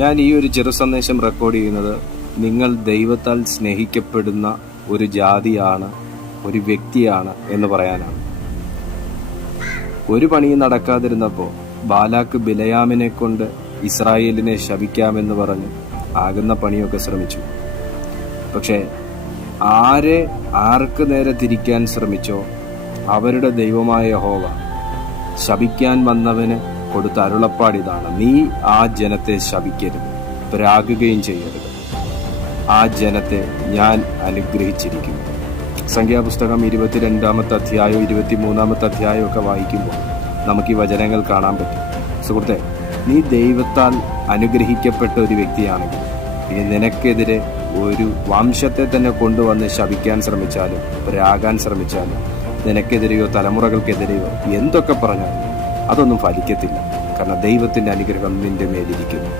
ഞാൻ ഈ ഒരു ചെറു സന്ദേശം റെക്കോർഡ് ചെയ്യുന്നത് നിങ്ങൾ ദൈവത്താൽ സ്നേഹിക്കപ്പെടുന്ന ഒരു ജാതിയാണ്, ഒരു വ്യക്തിയാണ് എന്ന് പറയാനാണ്. ഒരു പണിയും നടക്കാതിരുന്നപ്പോൾ ബാലാക്ക് ബിലയാമിനെ കൊണ്ട് ഇസ്രായേലിനെ ശപിക്കാമെന്ന് പറഞ്ഞ് ആകുന്ന പണിയൊക്കെ ശ്രമിച്ചു. പക്ഷേ ആർക്ക് നേരെ തിരിക്കാൻ ശ്രമിച്ചോ അവരുടെ ദൈവമായ യഹോവ ശപിക്കാൻ വന്നവന് കൊടുത്ത അരുളപ്പാടിതാണ്: നീ ആ ജനത്തെ ശപിക്കരുത്, പ്രാകുകയും ചെയ്യരുത്. ആ ജനത്തെ ഞാൻ അനുഗ്രഹിച്ചിരിക്കുന്നു. സംഖ്യാപുസ്തകം 22-ാമത്തെ അധ്യായവും 23-ാമത്തെ അധ്യായവും ഒക്കെ വായിക്കുമ്പോൾ നമുക്ക് ഈ വചനങ്ങൾ കാണാൻ പറ്റും. സുഹൃത്തെ, നീ ദൈവത്താൽ അനുഗ്രഹിക്കപ്പെട്ട ഒരു വ്യക്തിയാണെങ്കിൽ ഇനി നിനക്കെതിരെ ഒരു വംശത്തെ തന്നെ കൊണ്ടുവന്ന് ശപിക്കാൻ ശ്രമിച്ചാലും പ്രാകാൻ ശ്രമിച്ചാലും നിനക്കെതിരെയോ തലമുറകൾക്കെതിരെയോ എന്തൊക്കെ പറഞ്ഞാലും അതൊന്നും ഫലിക്കത്തില്ല. കാരണം ദൈവത്തിൻ്റെ അനുഗ്രഹം നിന്റെ മേലിരിക്കുന്നു.